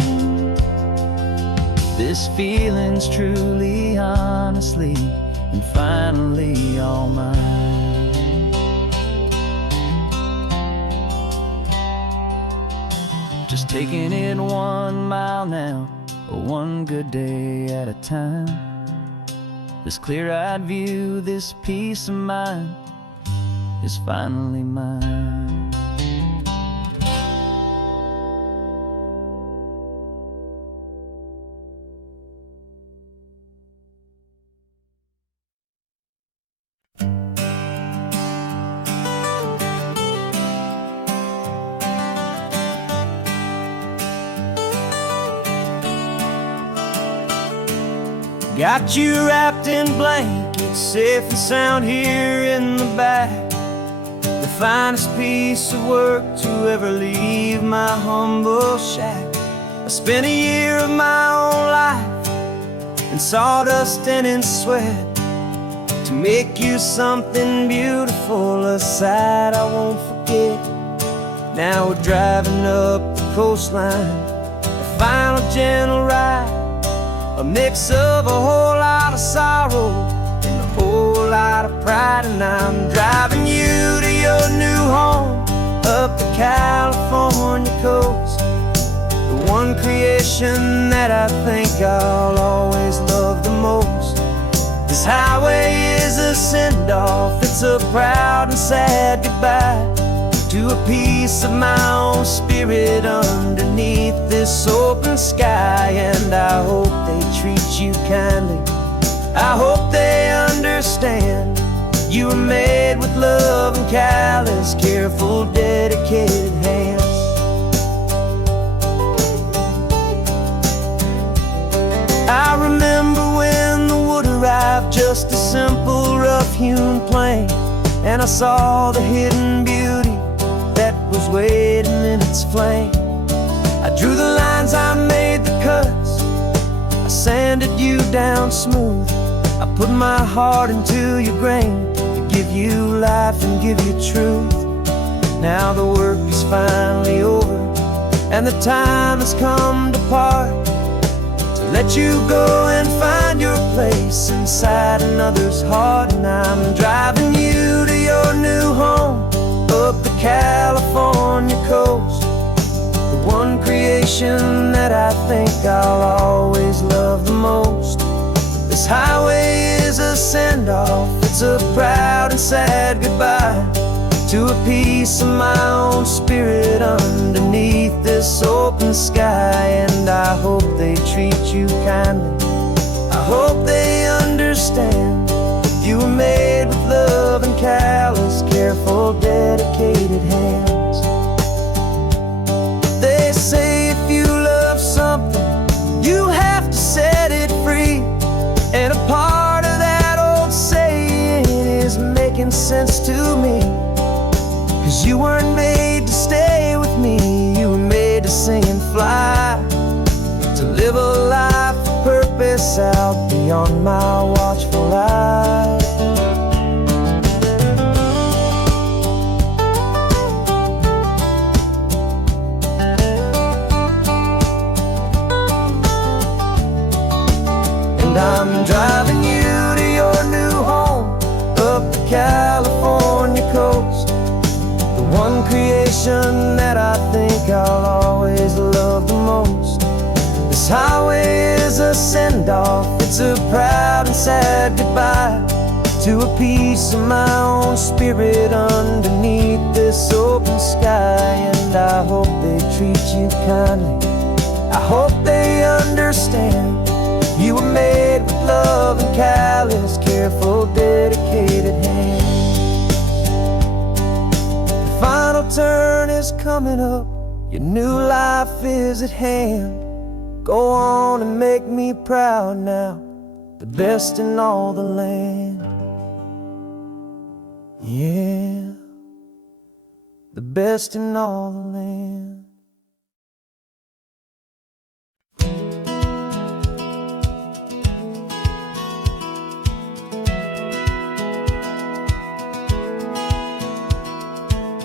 This feeling's truly, honestly, and finally all mine. Just taking it 1 mile now, one good day at a time. This clear-eyed view, this peace of mind is finally mine. Got you wrapped in blankets, safe and sound here in the back. The finest piece of work to ever leave my humble shack. I spent a year of my own life in sawdust and in sweat to make you something beautiful, a sight I won't forget. Now we're driving up the coastline, a final gentle ride, a mix of a whole lot of sorrow and a whole lot of pride. And I'm driving you to your new home up the California coast, the one creation that I think I'll always love the most. This highway is a send-off, it's a proud and sad goodbye to a piece of my own spirit underneath this open sky. And I hope they treat you kindly, I hope they understand you were made with love and callous, careful, dedicated hands. I remember when the wood arrived, just a simple rough-hewn plank, and I saw the hidden beauty that was waiting in its flame. I drew the lines, I made the cuts, I sanded you down smooth. I put my heart into your grain to give you life and give you truth. Now the work is finally over and the time has come to part, to let you go and find your place inside another's heart. And I'm driving you to your new home up the California coast, the one creation that I think I'll always love the most. This highway is a send-off, it's a proud and sad goodbye to a piece of my own spirit underneath this open sky. And I hope they treat you kindly, I hope they understand you were made with love and callous, careful, dedicated hands. They say if you love something, you have to set it free. And a part of that old saying is making sense to me. 'Cause you weren't made to stay with me, you were made to sing and fly, to live a life of purpose out beyond my watchful eye. And I'm driving you to your new home up the California coast, the one creation that I think I'll always love the most. This highway is a send-off, it's a proud and sad goodbye to a piece of my own spirit underneath this open sky. And I hope they treat you kindly, I hope they understand you were made with love and callous, careful, dedicated hands. The final turn is coming up, your new life is at hand. Go on and make me proud now, the best in all the land. Yeah, the best in all the land.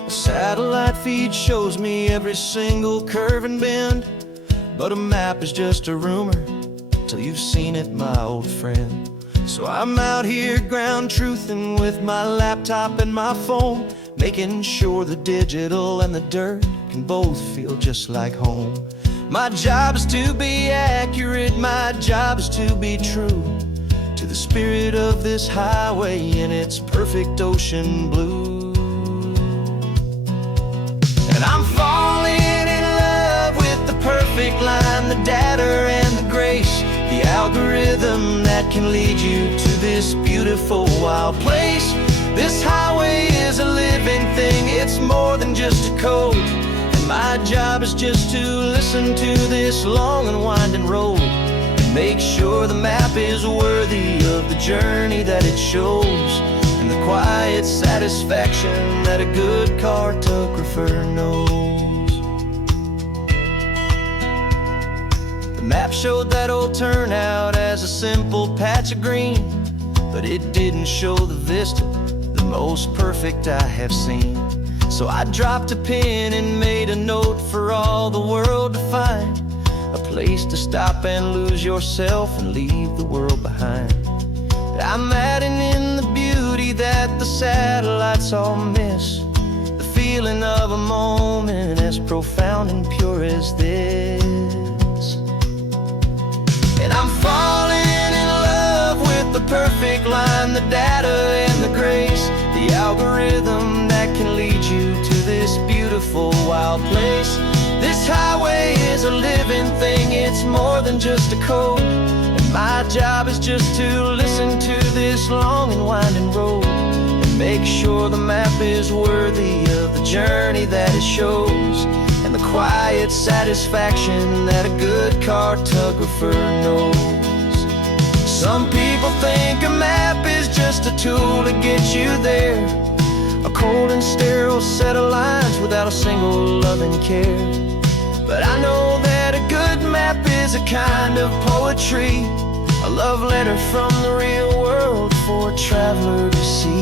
Satellite feed shows me every single curve and bend, but a map is just a rumor till you've seen it, my old friend. So I'm out here ground truthing with my laptop and my phone, making sure the digital and the dirt can both feel just like home. My job is to be accurate, my job is to be true to the spirit of this highway in its perfect ocean blue. And I'm falling in love with the perfect line, the data and the grace, the algorithm that can lead you to this beautiful wild place. This highway is a living thing, it's more than just a code. And my job is just to listen to this long and winding road and make sure the map is worthy of the journey that it shows, and the quiet satisfaction that a good cartographer knows. The map showed that old turnout as a simple patch of green, but it didn't show the vista, the most perfect I have seen. So I dropped a pin and made a note for all the world to find, a place to stop and lose yourself and leave the world behind. I'm adding in the beauty that the satellites all miss, the feeling of a moment as profound and pure as this. And I'm falling in love with the perfect line, the data and the grace, the algorithm that can lead you to this beautiful wild place. This highway is a living thing, it's more than just a code. My job is just to listen to this long and winding road and make sure the map is worthy of the journey that it shows, and the quiet satisfaction that a good cartographer knows. Some people think a map is just a tool to get you there, a cold and sterile set of lines without a single loving care. But I know that a good map is a kind of poetry, a love letter from the real world for a traveler to see.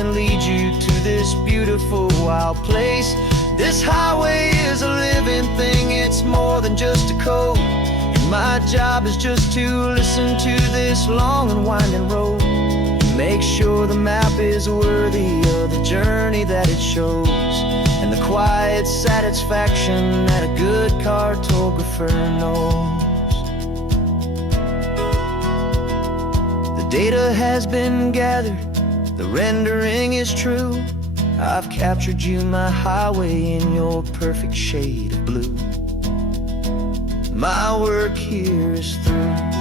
can lead you to this beautiful wild place. This highway is a living thing, it's more than just a code. And my job is just to listen to this long and winding road, and make sure the map is worthy of the journey that it shows, and the quiet satisfaction that a good cartographer knows. The data has been gathered, the rendering is true. I've captured you, my highway, in your perfect shade of blue. My work here is through.